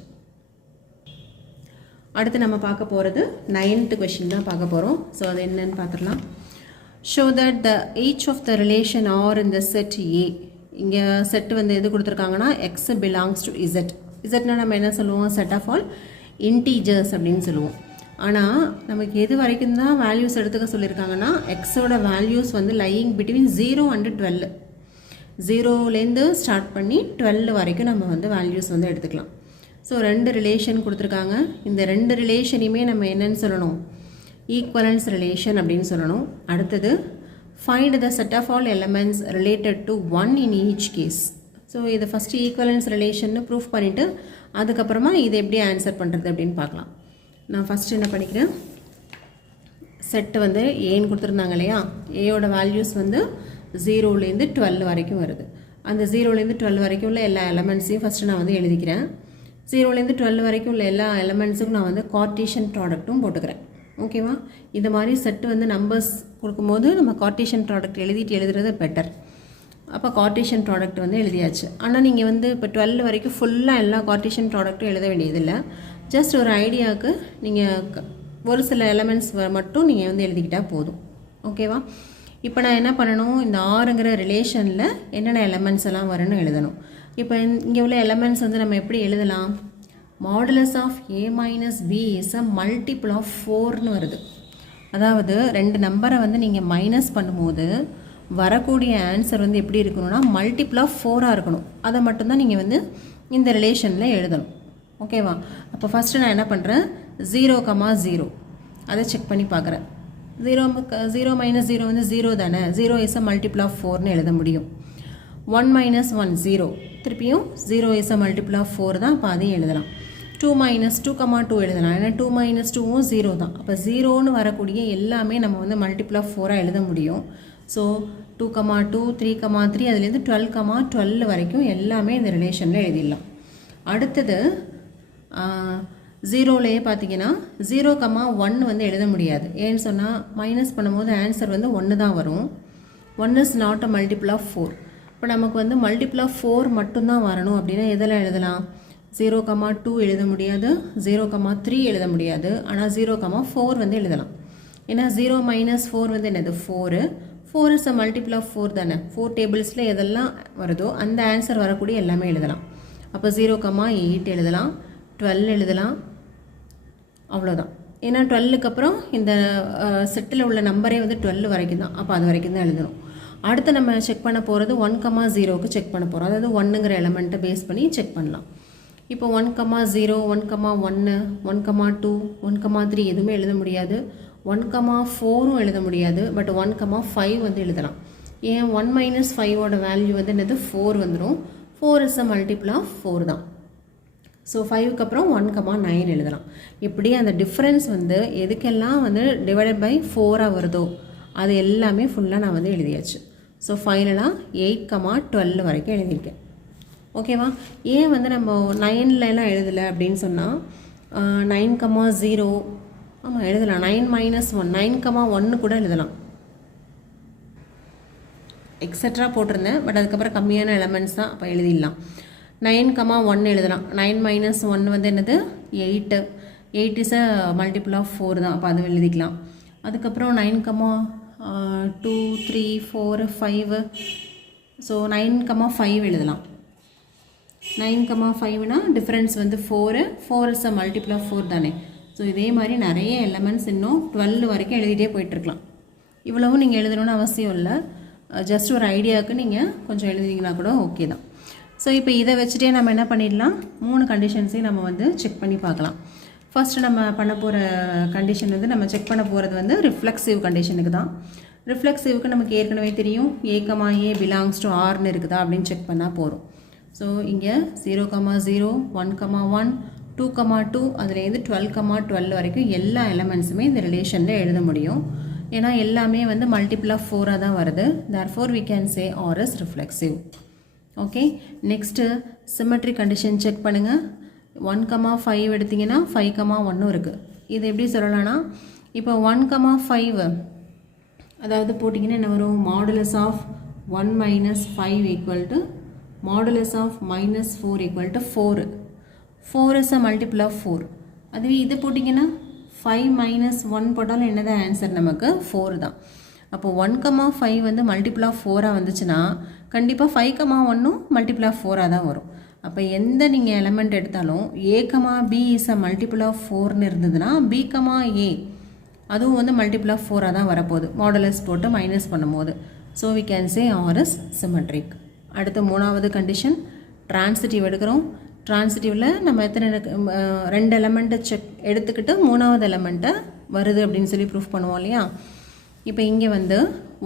அடுத்து நம்ம பார்க்க போகிறது 9th கொஷின் தான் பார்க்க போகிறோம். ஸோ அது என்னன்னு பார்த்துடலாம். Show that the each of the relation are இந்த செட் ஏ. இங்கே செட் வந்து எது கொடுத்துருக்காங்கன்னா எக்ஸ் பிலாங்ஸ் டு இசட். இசட்னா நம்ம என்ன சொல்லுவோம்? செட் ஆஃப் ஆல் இன்டீஜர்ஸ் அப்படின்னு சொல்லுவோம். ஆனால் நமக்கு எது வரைக்கும் தான் வேல்யூஸ் எடுத்துக்க சொல்லியிருக்காங்கன்னா எக்ஸோட வேல்யூஸ் வந்து லையிங் பிட்வீன் 0 and 12. 0லேருந்து ஸ்டார்ட் பண்ணி 12 வரைக்கும் நம்ம வந்து வேல்யூஸ் வந்து எடுத்துக்கலாம். ஸோ 2 ரிலேஷன் கொடுத்துருக்காங்க. இந்த 2 ரிலேஷனையுமே நம்ம என்னன்னு சொல்லணும்? ஈக்குவலன்ஸ் ரிலேஷன் அப்படின்னு சொல்லணும். அடுத்தது find the set of all elements related to 1 in each case. So இதை ஃபஸ்ட்டு ஈக்குவலன்ஸ் ரிலேஷன்னு ப்ரூஃப் பண்ணிவிட்டு அதுக்கப்புறமா இதை எப்படி ஆன்சர் பண்ணுறது அப்படின்னு பார்க்கலாம். நான் ஃபஸ்ட்டு என்ன பண்ணிக்கிறேன், செட்டு வந்து ஏன்னு கொடுத்துருந்தாங்க இல்லையா? ஏயோட வேல்யூஸ் வந்து 0லேருந்து 12 வரைக்கும் வருது. அந்த 0லேருந்து 12 வரைக்கும் உள்ள எல்லா எலமெண்ட்ஸையும் ஃபஸ்ட்டு நான் வந்து எழுதிக்கிறேன். 0லேருந்து 12 வரைக்கும் உள்ள எல்லா எலமெண்ட்ஸுக்கும் நான் வந்து கார்ட்டீசியன் ப்ராடக்ட்டும் போட்டுக்கிறேன். ஓகேவா? இந்த மாதிரி செட்டு வந்து நம்பர்ஸ் கொடுக்கும்போது நம்ம கார்ட்டீசியன் ப்ராடக்ட் எழுதுறது பெட்டர். அப்போ கார்ட்டீசியன் ப்ராடக்ட் வந்து எழுதியாச்சு. ஆனால் நீங்கள் வந்து இப்போ 12 வரைக்கும் ஃபுல்லாக எல்லா கார்ட்டீசியன் ப்ராடக்ட்டும் எழுத வேண்டியதில்லை. ஜஸ்ட் ஒரு ஐடியாவுக்கு நீங்கள் ஒரு சில எலமெண்ட்ஸ் மட்டும் நீங்கள் வந்து எழுதிக்கிட்டால் போதும். ஓகேவா? இப்போ நான் என்ன பண்ணணும்? இந்த ஆறுங்கிற ரிலேஷனில் என்னென்ன எலமெண்ட்ஸ் எல்லாம் வரும்னு எழுதணும். இப்போ இங்கே உள்ள எலமெண்ட்ஸ் வந்து நம்ம எப்படி எழுதலாம்? Modulus of a minus b is a multiple of 4ன்னு வருது. அதாவது 2 நம்பரை வந்து நீங்கள் மைனஸ் பண்ணும்போது வரக்கூடிய ஆன்சர் வந்து எப்படி இருக்கணும்னா மல்டிபிள் ஆஃப் 4ஆக இருக்கணும். அதை மட்டும்தான் நீங்கள் வந்து இந்த ரிலேஷனில் எழுதணும். ஓகேவா? அப்போ ஃபஸ்ட்டு நான் என்ன பண்ணுறேன், 0,0 அதை செக் பண்ணி பார்க்குறேன். 0 மைனஸ் 0 வந்து 0 தானே. 0 இஸ் அ மல்டிபிள் ஆஃப் 4ன்னு எழுத முடியும். 1 மைனஸ் 1 0, திருப்பியும் 0 இஸ் அ மல்டிபிள் ஆஃப் 4 தான். அப்போ அதையும் எழுதலாம். 2 மைனஸ் 2,2 எழுதலாம். ஏன்னா 2 மைனஸ் 2வும் 0 தான். அப்போ 0ன்னு வரக்கூடிய எல்லாமே நம்ம வந்து மல்டிபிள் ஆஃப் 4ஆக எழுத முடியும். ஸோ 2,2, 3,3 அதுலேருந்து 12,12 வரைக்கும் எல்லாமே இந்த ரிலேஷனில் எழுதிடலாம். அடுத்தது 0லேயே பார்த்தீங்கன்னா 0,1 வந்து எழுத முடியாது. ஏன்னு சொன்னால் மைனஸ் பண்ணும்போது ஆன்சர் வந்து 1 தான் வரும். 1 is not a multiple of 4. இப்போ நமக்கு வந்து மல்டிபிள் ஆஃப் 4 மட்டும்தான் வரணும் அப்படின்னா எதெல்லாம் எழுதலாம்? 0,2 எழுத முடியாது, 0,3 எழுத முடியாது. ஆனால் 0,4 வந்து எழுதலாம். ஏன்னா 0 மைனஸ் 4 வந்து என்னது? 4. 4 இஸ் அ மல்டிபிள் ஆஃப் 4 தானே. 4 டேபிள்ஸில் எதெல்லாம் வருதோ அந்த ஆன்சர் வரக்கூடிய எல்லாமே எழுதலாம். அப்போ 0,8 எழுதலாம், 12 எழுதலாம். அவ்வளோதான். ஏன்னா 12க்கு அப்புறம் இந்த செட்டில் உள்ள நம்பரே வந்து 12 வரைக்கும் தான். அப்போ அது வரைக்கும் தான் எழுதணும். அடுத்து நம்ம செக் பண்ண போகிறது 1,0க்கு செக் பண்ண போகிறோம். அதாவது 1ங்கிற எலமெண்ட்டை பேஸ் பண்ணி செக் பண்ணலாம். இப்போ 1,0, 1,1, 1,2, 1,3 எதுவுமே எழுத முடியாது. 1,4ம் எழுத முடியாது. பட் 1,5 வந்து எழுதலாம். ஏன்? 1 மைனஸ் 5ஓட வேல்யூ வந்து என்னது? 4 வந்துடும். 4 இஸ் அ மல்டிபிள் ஆஃப் 4 தான். ஸோ 5க்கு அப்புறம் 1,9 எழுதலாம். இப்படி அந்த டிஃப்ரென்ஸ் வந்து எதுக்கெல்லாம் வந்து டிவைடட் பை 4ஆக வருதோ அது எல்லாமே ஃபுல்லாக நான் வந்து எழுதியாச்சு. ஸோ ஃபைனலாக 8,12 வரைக்கும் எழுதியிருக்கேன். ஓகேவா? ஏன் வந்து நம்ம 9லலாம் எழுதலை அப்படின்னு சொன்னால் 9,0 ஆமாம் எழுதலாம். 9 - 1 9,1 கூட எழுதலாம். எக்ஸட்ரா போட்டிருந்தேன், பட் அதுக்கப்புறம் கம்மியான எலமெண்ட்ஸ் தான், அப்போ எழுதிடலாம். 9,1 எழுதலாம். 9 - 1 வந்து என்னது 8. 8 இஸ் அ மல்டிபிள் ஆஃப் 4 தான், அப்போ அது எழுதிக்கலாம். அதுக்கப்புறம் 9,2 3 4 5 ஸோ 9,5 எழுதலாம். 9,5னா டிஃப்ரென்ஸ் வந்து 4 இஸ் அ மல்டிபிள் ஆஃப் 4 தானே. ஸோ இதே மாதிரி நிறைய எலமெண்ட்ஸ் இன்னும் 12 வரைக்கும் எழுதிட்டே போயிட்டுருக்கலாம். இவ்வளவும் நீங்கள் எழுதணும்னு அவசியம் இல்லை, ஜஸ்ட் ஒரு ஐடியாவுக்கு நீங்கள் கொஞ்சம் எழுதிங்கன்னா கூட ஓகே தான். ஸோ இப்போ இதை வச்சுட்டே நம்ம என்ன பண்ணிடலாம், 3 கண்டிஷன்ஸையும் நம்ம வந்து செக் பண்ணி பார்க்கலாம். ஃபர்ஸ்ட் நம்ம பண்ண போகிற கண்டிஷன் வந்து நம்ம செக் பண்ண போகிறது வந்து ரிஃப்ளெக்சிவ் கண்டிஷனுக்கு தான். ரிஃப்ளெக்சிவ்க்கு நமக்கு ஏற்கனவே தெரியும், A, பிலாங்ஸ் டு ஆர்னு இருக்குதா அப்படின்னு செக் பண்ணால் போகிறோம். ஸோ இங்கே 0,0 1,1 2,2 அதுலேருந்து 12,12 வரைக்கும் எல்லா எலமெண்ட்ஸுமே இந்த ரிலேஷனில் எழுத முடியும். ஏன்னா எல்லாமே வந்து மல்டிபிள் ஆஃப் 4 தான் வருது. therefore we can say R is reflexive. Okay, next symmetry condition check பண்ணுங்கள். 1,5 எடுத்திங்கன்னா 5,1 இருக்குது. இது எப்படி சொல்லலாம்னா, இப்போ 1,5 அதாவது போட்டிங்கன்னா என்ன வரும், modulus of 1 - 5 equal to modulus of -4 equal to 4. 4 is a multiple of 4. அதுவே இது போட்டிங்கன்னா 5 - 1 போட்டாலும் என்னதான் ஆன்சர், நமக்கு 4 தான். அப்போ 1,5 வந்து மல்டிபிள் ஆஃப் 4 வந்துச்சுன்னா கண்டிப்பாக 5,1 மல்டிபிள் ஆஃப் 4 தான் வரும். அப்போ எந்த நீங்கள் எலமெண்ட் எடுத்தாலும் A, B is a multiple of 4னு இருந்ததுன்னா B, A அதுவும் வந்து மல்டிபிள் ஆஃப் 4 தான் வரப்போகுது, மாடுலஸ் போட்டு மைனஸ் பண்ணும்போது. So we can say R is symmetric. அடுத்து 3வது கண்டிஷன் ட்ரான்சிட்டிவ் எடுக்கிறோம். ட்ரான்சிட்டிவில் நம்ம எத்தனை 2 எலமெண்ட்டை செக் எடுத்துக்கிட்டு 3வது எலமெண்ட்டை வருது அப்படின்னு சொல்லி ப்ரூஃப் பண்ணுவோம் இல்லையா. இப்போ இங்கே வந்து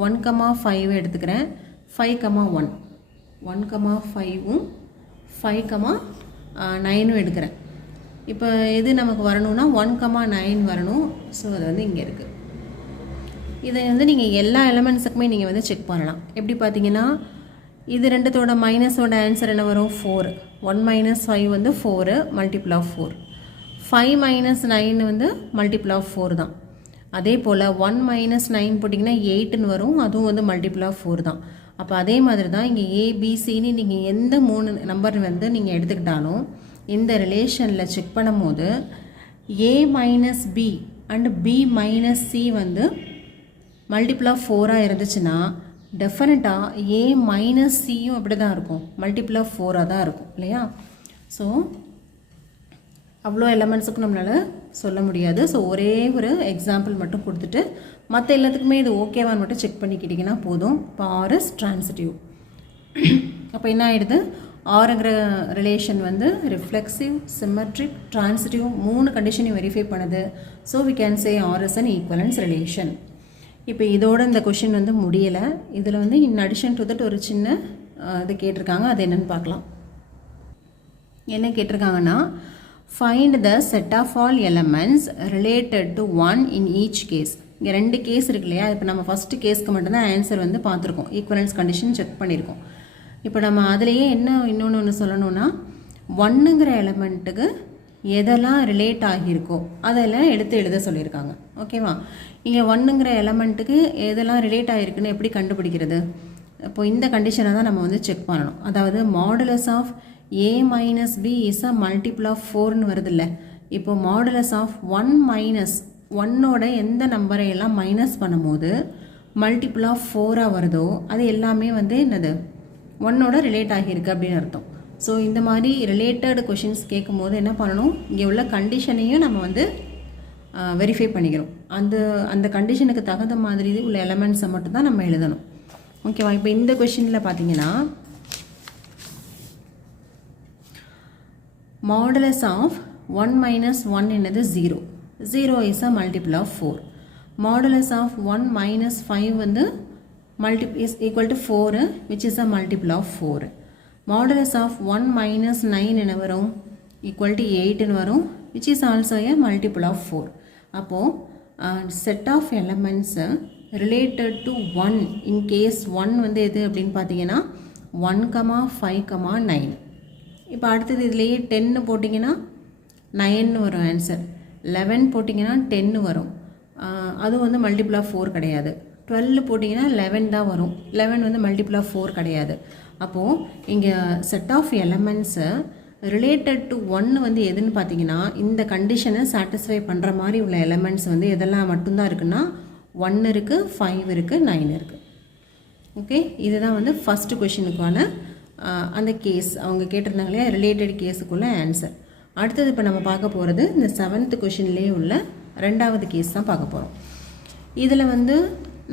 1,5 எடுத்துக்கிறேன், 5,1 1,5ம் 5,9 எடுக்கிறேன். இப்போ எது நமக்கு வரணும்னா 1,9 வரணும். ஸோ அது வந்து இங்கே இருக்குது. இதை வந்து நீங்கள் எல்லா எலமெண்ட்ஸுக்குமே நீங்கள் வந்து செக் பண்ணலாம். எப்படி பார்த்தீங்கன்னா, இது ரெண்டுத்தோட மைனஸோட ஆன்சர் என்ன வரும், 4. 1 - 5 வந்து 4 மல்டிபிள் ஆஃப் 4. 5 - 9 வந்து மல்டிபிள் ஆஃப் 4 தான். அதே போல் 1 - 9 போட்டிங்கன்னா 8ன்னு வரும், அதுவும் வந்து மல்டிபிள் ஆஃப் 4 தான். அப்போ அதே மாதிரி தான் இங்கே ABCன்னு நீங்கள் எந்த 3 நம்பர் வந்து நீங்கள் எடுத்துக்கிட்டாலும் இந்த ரிலேஷனில் செக் பண்ணும் போது A - B and B - C வந்து மல்டிபிள் ஆஃப் 4 இருந்துச்சுன்னா டெஃபினட்டாக A - Cயும் அப்படி தான் இருக்கும், மல்டிபிள் ஆஃப் 4 தான் இருக்கும் இல்லையா. ஸோ அவ்வளோ எலமெண்ட்ஸுக்கும் நம்மளால் சொல்ல முடியாது. ஸோ ஒரே ஒரு எக்ஸாம்பிள் மட்டும் கொடுத்துட்டு மற்ற எல்லாத்துக்குமே இது ஓகேவான்னு மட்டும் செக் பண்ணிக்கிட்டிங்கன்னா போதும். இப்போ ஆர் இஸ் ட்ரான்சிட்டிவ். அப்போ என்ன ஆகிடுது, ஆறுங்கிற ரிலேஷன் வந்து ரிஃப்ளெக்சிவ், சிமெட்ரிக், ட்ரான்சிட்டிவ் 3 கண்டிஷனையும் வெரிஃபை பண்ணுது. So we can say R is an equivalence relation. இப்போ இதோட இந்த கொஷின் வந்து முடியலை. இதில் வந்து இன் அடிஷன் டு தட் ஒரு சின்ன இது கேட்டிருக்காங்க, அது என்னென்னு பார்க்கலாம். என்ன கேட்டிருக்காங்கன்னா, find the set of all elements related to 1 in each case. இங்கே 2 கேஸ் இருக்கு இல்லையா. இப்போ நம்ம ஃபஸ்ட்டு கேஸ்க்கு மட்டும்தான் ஆன்சர் வந்து பார்த்துருக்கோம், ஈக்குவலன்ஸ் கண்டிஷன் செக் பண்ணியிருக்கோம். இப்போ நம்ம அதிலேயே இன்னொன்று சொல்லணும்னா, 1ங்கிற எலமெண்ட்டுக்கு எதெல்லாம் ரிலேட் ஆகியிருக்கோ அதெல்லாம் எடுத்து எழுத சொல்லியிருக்காங்க. ஓகேவா. இங்கே 1ங்கிற எலமெண்ட்டுக்கு எதெல்லாம் ரிலேட் ஆகிருக்குன்னு எப்படி கண்டுபிடிக்கிறது, இப்போ இந்த கண்டிஷனை தான் நம்ம வந்து செக் பண்ணணும். அதாவது modulus of A - B is a multiple of 4ன்னு வருதில்ல. இப்போ மாடுலஸ் ஆஃப் 1 - 1ஓட எந்த நம்பரை எல்லாம் மைனஸ் பண்ணும்போது மல்டிபிள் ஆஃப் 4 வருதோ அது எல்லாமே வந்து என்னது 1ஓட ரிலேட் ஆகியிருக்கு அப்படின்னு அர்த்தம். ஸோ இந்த மாதிரி ரிலேட்டட் கொஷின்ஸ் கேட்கும் போது என்ன பண்ணணும், இங்கே உள்ள கண்டிஷனையும் நம்ம வந்து வெரிஃபை பண்ணிக்கிறோம். அந்த கண்டிஷனுக்கு தகுந்த மாதிரி உள்ள எலமெண்ட்ஸை மட்டும் தான் நம்ம எழுதணும். ஓகேவா. இப்போ இந்த கொஷினில் பார்த்தீங்கன்னா, மாடுலஸ் ஆஃப் 1 - 1 என்னது 0. 0 is a multiple of 4. Modulus of 1 - 5 வந்து is equal to 4 which is a multiple of 4. Modulus of 1 - 9 என்ன வரும், ஈக்குவல் டு 8ன்னு வரும், which is also a multiple of 4. அப்போது set of elements related to 1 in case 1 வந்து எது அப்படின்னு பார்த்தீங்கன்னா 1, 5, 9. இப்போ அடுத்தது இதுலேயே 10 போட்டிங்கன்னா 9 வரும் ஆன்சர். 11 போட்டிங்கன்னா 10 வரும். அதுவும் வந்து மல்டிபிள் ஆஃப் 4 கிடையாது. 12 போட்டிங்கன்னா 11 தான் வரும். 11 வந்து மல்டிபிள் ஆஃப் 4 கிடையாது. அப்போது இங்கே செட் ஆஃப் எலமெண்ட்ஸை ரிலேட்டட் டு 1 வந்து எதுன்னு பார்த்தீங்கன்னா இந்த கண்டிஷனை சாட்டிஸ்ஃபை பண்ணுற மாதிரி உள்ள எலமெண்ட்ஸ் வந்து எதெல்லாம் மட்டும்தான் இருக்குன்னா 1 இருக்குது, 5 இருக்குது, 9 இருக்குது. ஓகே, இதுதான் வந்து ஃபஸ்ட்டு கொஷினுக்கான அந்த கேஸ் அவங்க கேட்டிருந்தாங்க இல்லையா, ரிலேட்டட் கேஸுக்குள்ள ஆன்சர். அடுத்தது இப்போ நம்ம பார்க்க போகிறது இந்த 7th கொஷின்லேயே உள்ள 2வது கேஸ் தான் பார்க்க போகிறோம். இதில் வந்து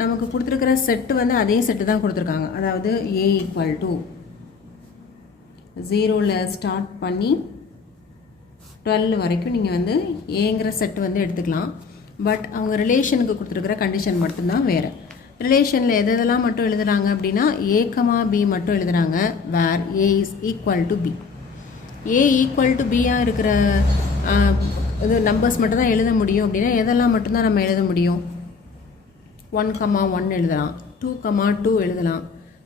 நமக்கு கொடுத்துருக்கிற செட்டு வந்து அதே செட்டு தான் கொடுத்துருக்காங்க. அதாவது A = 0ல் ஸ்டார்ட் பண்ணி 12 வரைக்கும் நீங்கள் வந்து ஏங்கிற செட்டு வந்து எடுத்துக்கலாம். பட் அவங்க ரிலேஷனுக்கு கொடுத்துருக்கிற கண்டிஷன் மட்டும்தான் வேறு. ரிலேஷனில் எதெல்லாம் மட்டும் எழுதுகிறாங்க அப்படின்னா A, B மட்டும் எழுதுகிறாங்க. வேர் A = B. A = Bயாக இருக்கிற இது நம்பர்ஸ் மட்டும் தான் எழுத முடியும். அப்படின்னா எதெல்லாம் மட்டும்தான் நம்ம எழுத முடியும்? 1, 1 எழுதலாம், 2, 2 எழுதலாம்.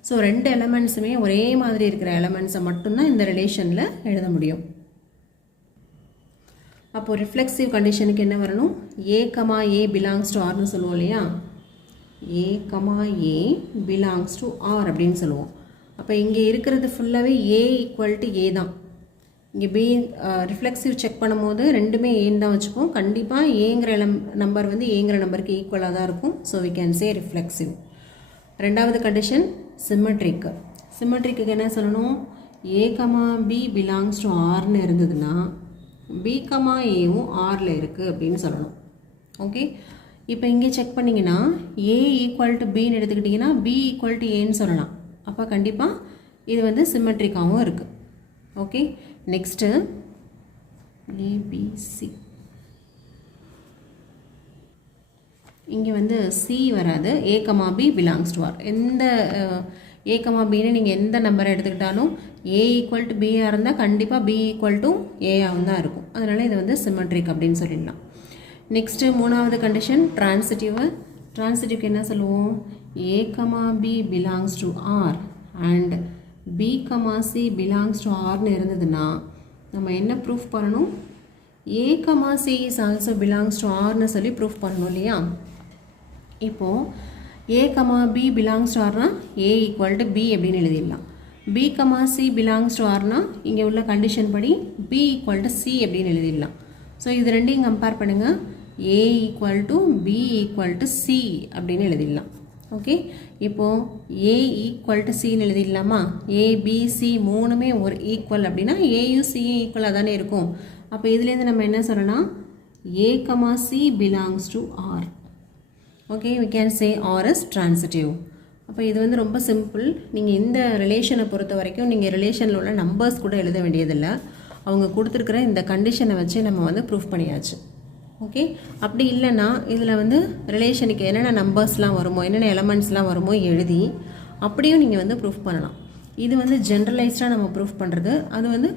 ஸோ 2 எலமெண்ட்ஸுமே ஒரே மாதிரி இருக்கிற எலமெண்ட்ஸை மட்டும்தான் இந்த ரிலேஷனில் எழுத முடியும். அப்போது ரிஃப்ளெக்சிவ் கண்டிஷனுக்கு என்ன வரணும்? A, A belongs to Rன்னு சொல்லுவோம் இல்லையா? A, A belongs to R அப்படின்னு சொல்லுவோம். அப்போ இங்கே இருக்கிறது ஃபுல்லாகவே A = A தான். இங்கே B ரிஃப்ளெக்சிவ் செக் பண்ணும்போது ரெண்டுமே ஏன்னு தான் வச்சுப்போம். கண்டிப்பாக ஏங்கிற நம்பர் வந்து ஏங்கிற நம்பருக்கு ஈக்குவலாக தான் இருக்கும். So we can say reflexive. 2வது கண்டிஷன் சிம்மெட்ரிக். சிம்மெட்ரிக்கு என்ன சொல்லணும்? A, B belongs to Rன்னு இருந்ததுன்னா B, Aவும் Rல இருக்குது அப்படின்னு சொல்லணும். ஓகே, இப்போ இங்கே செக் பண்ணிங்கன்னா A = Bன்னு எடுத்துக்கிட்டிங்கன்னா B = Aன்னு சொல்லலாம். அப்போ கண்டிப்பாக இது வந்து சிம்மெட்ரிக்காகவும் இருக்குது. Okay, next ABC. இங்கே வந்து C வராது. A, B belongs to R. எந்த A, Bன்னு நீங்கள் எந்த நம்பரை எடுத்துக்கிட்டாலும் A = Bயாக இருந்தால் கண்டிப்பாக B = Aவும் தான் இருக்கும். அதனால் இது வந்து சிம்மெட்ரிக் அப்படின்னு சொல்லிடலாம். நெக்ஸ்ட்டு 3வது கண்டிஷன் ட்ரான்சிட்டிவ். ட்ரான்சிட்டிவ்க்கு என்ன சொல்லுவோம்? A, B belongs to R and B, C belongs to Rன்னு இருந்ததுன்னா நம்ம என்ன ப்ரூஃப் பண்ணணும்? A, C is also belongs to Rன்னு சொல்லி ப்ரூஃப் பண்ணணும் இல்லையா? இப்போது A, B belongs to Rனா A = B அப்படின்னு எழுதிடலாம். B, C belongs to Rனா இங்கே உள்ள கண்டிஷன் படி B = C அப்படின்னு எழுதிடலாம். ஸோ இது ரெண்டையும் கம்பேர் பண்ணுங்கள். A = B = C அப்படின்னு எழுதிடலாம். ஓகே, இப்போது A = Cன்னு எழுதிடலாமா? A, B, C மூணுமே ஒரு ஈக்குவல் அப்படின்னா Aயும் Cயும் ஈக்குவலாக தானே இருக்கும். அப்போ இதுலேருந்து நம்ம என்ன சொல்லலாம்? A, C belongs to R. Okay, we can say R is transitive. அப்போ இது வந்து ரொம்ப சிம்பிள். நீங்கள் இந்த ரிலேஷனை பொறுத்த வரைக்கும் நீங்கள் ரிலேஷனில் உள்ள நம்பர்ஸ் கூட எழுத வேண்டியதில்லை. அவங்க கொடுத்துருக்குற இந்த கண்டிஷனை வச்சு நம்ம வந்து ப்ரூஃப் பண்ணியாச்சு. ஓகே, அப்படி இல்லைன்னா இதில் வந்து ரிலேஷனுக்கு என்னென்ன நம்பர்ஸ்லாம் வருமோ என்னென்ன எலமெண்ட்ஸ்லாம் வருமோ எழுதி அப்படியும் நீங்கள் வந்து ப்ரூஃப் பண்ணலாம். இது வந்து ஜென்ரலைஸ்டாக நம்ம ப்ரூஃப் பண்ணுறது. அது வந்து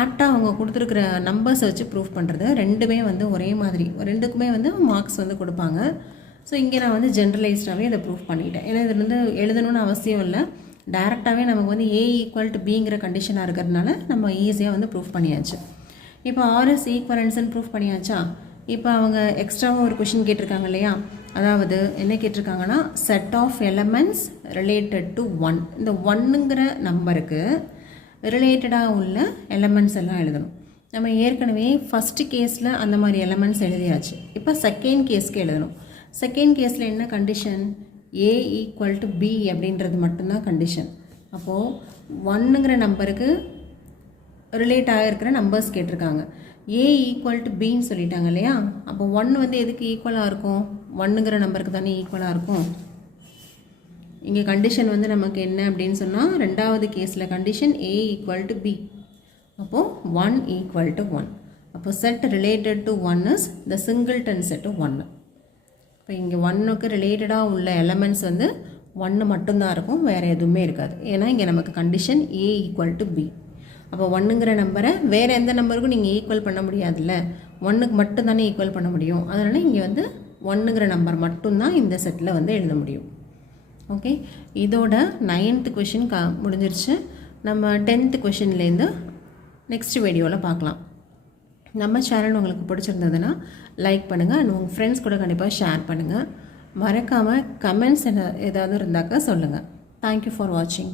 ஆப்டாக அவங்க கொடுத்துருக்குற நம்பர்ஸை வச்சு ப்ரூஃப் பண்ணுறது. ரெண்டுமே வந்து ஒரே மாதிரி, ரெண்டுக்குமே வந்து மார்க்ஸ் வந்து கொடுப்பாங்க. ஸோ இங்கே நான் வந்து ஜென்ரலைஸ்டாகவே இதை ப்ரூஃப் பண்ணிட்டேன். ஏன்னா இதில் வந்து எழுதணும்னு அவசியம் இல்லை. டேரெக்டாகவே நமக்கு வந்து A = Bங்கிற கண்டிஷனாக இருக்கிறதுனால நம்ம ஈஸியாக வந்து ப்ரூஃப் பண்ணியாச்சு. இப்போ RS ஈக்குவலன்ஸ்ன்னு ப்ரூஃப் பண்ணியாச்சா? இப்போ அவங்க எக்ஸ்ட்ராவாக ஒரு கொஷின் கேட்டிருக்காங்க இல்லையா? அதாவது என்ன கேட்டிருக்காங்கன்னா set of elements related to 1. இந்த 1ங்கிற நம்பருக்கு ரிலேட்டடாக உள்ள எலமெண்ட்ஸ் எல்லாம் எழுதணும். நம்ம ஏற்கனவே ஃபஸ்ட்டு கேஸில் அந்த மாதிரி எலமெண்ட்ஸ் எழுதியாச்சு. இப்போ செகண்ட் கேஸ்க்கு எழுதணும். செகண்ட் கேஸில் என்ன கண்டிஷன்? A = B அப்படின்றது மட்டும்தான் கண்டிஷன். அப்போது 1ங்கிற நம்பருக்கு ரிலேட் ஆகிருக்கிற நம்பர்ஸ் கேட்டிருக்காங்க. A = Bன்னு சொல்லிட்டாங்க இல்லையா? அப்போ 1 வந்து எதுக்கு ஈக்குவலாக இருக்கும்? 1ங்கிற நம்பருக்கு தானே ஈக்குவலாக இருக்கும். இங்கே கண்டிஷன் வந்து நமக்கு என்ன அப்படின்னு சொன்னால் 2வது கேஸில் கண்டிஷன் A = B. அப்போது 1 = 1. அப்போது set related to 1 is the singleton set 1. இப்போ இங்கே 1க்கு ரிலேட்டடாக உள்ள எலமெண்ட்ஸ் வந்து 1 மட்டும்தான் இருக்கும், வேறு எதுவுமே இருக்காது. ஏன்னா இங்கே நமக்கு கண்டிஷன் A = B. அப்போ 1ங்கிற நம்பரை வேறு எந்த நம்பருக்கும் நீங்கள் ஈக்குவல் பண்ண முடியாதுல்ல, 1க்கு மட்டும் தானே ஈக்குவல் பண்ண முடியும். அதனால் இங்கே வந்து 1ங்கிற நம்பர் மட்டும்தான் இந்த செட்டில் வந்து எழுத முடியும். ஓகே, இதோட 9th கொஷின் முடிஞ்சிருச்சு. நம்ம 10th கொஷின்லேருந்து நெக்ஸ்ட் வீடியோவில் பார்க்கலாம். நம்ம சேனல் உங்களுக்கு பிடிச்சிருந்ததுன்னா லைக் பண்ணுங்கள் அண்ட் உங்கள் ஃப்ரெண்ட்ஸ் கூட கண்டிப்பாக ஷேர் பண்ணுங்கள். மறக்காமல் கமெண்ட்ஸ் ஏதாவது இருந்தாக்கா சொல்லுங்கள். தேங்க்யூ ஃபார் வாட்சிங்.